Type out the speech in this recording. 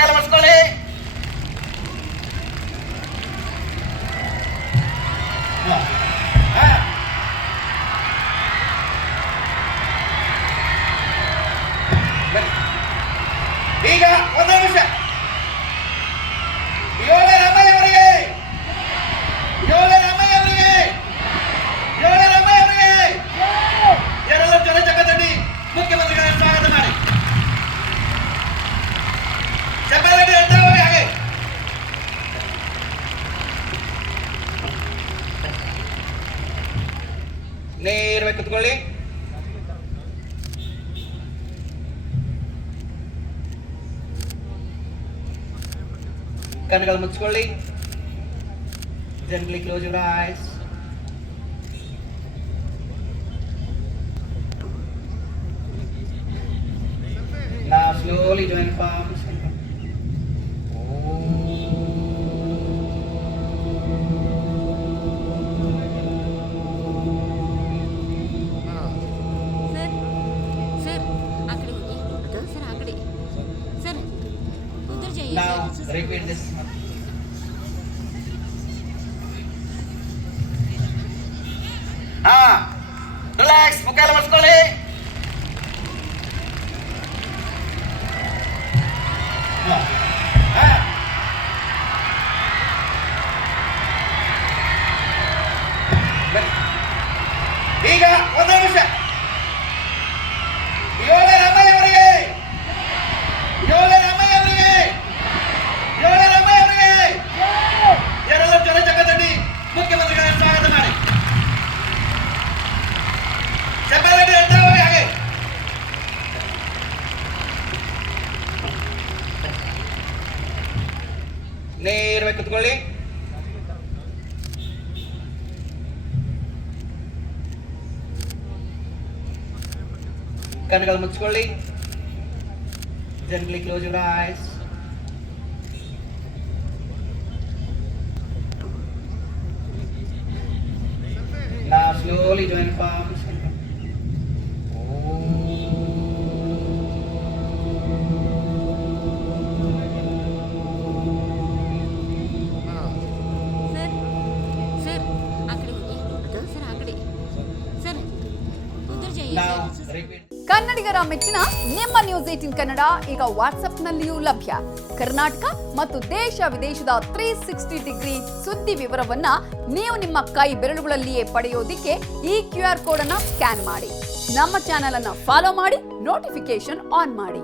ಮುಖ ಎಲ್ಲ ಮರ್ಸ್ಕೊಳ್ಳಿ. ಈಗ ಒಂದು ನಿಮಿಷ. ಯೋಗ ರಾಮಯ್ಯ ಅವರಿಗೆ, ಯೋಗ ರಾಮಯ್ಯ ಅವರಿಗೆ, ಯೋಗ ರಾಮಯ್ಯ ಅವರಿಗೆ ಯಾರೆಲ್ಲ ಜನ ಜಗತ್ತಲ್ಲಿ ಮುಖ್ಯಮಂತ್ರಿಗಳ ಸ್ವಾಗತ ಮಾಡಿ. ಚಪ್ಪಲಗಡ್ಡೆ ಹೇಳ್ತಾ ಹೋಗಿ ಹಾಗೆ. ನೇರವಾಗಿ ಕುತ್ಕೊಳ್ಳಿ. ಕಣ್ಣುಗಳು ಮುಚ್ಕೊಳ್ಳಿ. Gently close your eyes. Now slowly join palms. Now repeat this. Relax. ಮುಖ ಎಲ್ಲ ಮರ್ಸ್ಕೊಳ್ಳಿ. ಈಗ ಒಂದು ನಿಮಿಷ. ಯೋಗ ರಾಮಯ್ಯ ಅವರಿಗೆ, ಯೋಗ ರಾಮಯ್ಯ ಅವರಿಗೆ, ಯೋಗ ರಾಮಯ್ಯ ಅವರಿಗೆ ಯಾರೆಲ್ಲ ಜನ ಜಗತ್ತಲ್ಲಿ ಮುಖ್ಯಮಂತ್ರಿಗಳ ಸ್ವಾಗತ ಮಾಡಿ. ಚಪ್ಪಲಗಡ್ಡೆ ಹೇಳ್ತಾ ಹೋಗಿ ಹಾಗೆ. ನೇರವಾಗಿ ಕುತ್ಕೊಳ್ಳಿ. ಕಣ್ಣುಗಳು ಮುಚ್ಕೊಳ್ಳಿ. Gently close your eyes. Now slowly join palms. ಕನ್ನಡಿಗರ ಮೆಚ್ಚಿನ ನಿಮ್ಮ ನ್ಯೂಸ್ 18 ಕನ್ನಡ ಈಗ ವಾಟ್ಸ್ಆಪ್ನಲ್ಲಿಯೂ ಲಭ್ಯ. ಕರ್ನಾಟಕ ಮತ್ತು ದೇಶ ವಿದೇಶದ 360 ಡಿಗ್ರಿ ಸುದ್ದಿ ವಿವರವನ್ನ ನೀವು ನಿಮ್ಮ ಕೈ ಬೆರಳುಗಳಲ್ಲಿಯೇ ಪಡೆಯೋದಿಕ್ಕೆ ಈ QR ಕೋಡ್ ಅನ್ನು ಸ್ಕ್ಯಾನ್ ಮಾಡಿ. ನಮ್ಮ ಚಾನೆಲ್ ಅನ್ನು ಫಾಲೋ ಮಾಡಿ, ನೋಟಿಫಿಕೇಶನ್ ಆನ್ ಮಾಡಿ.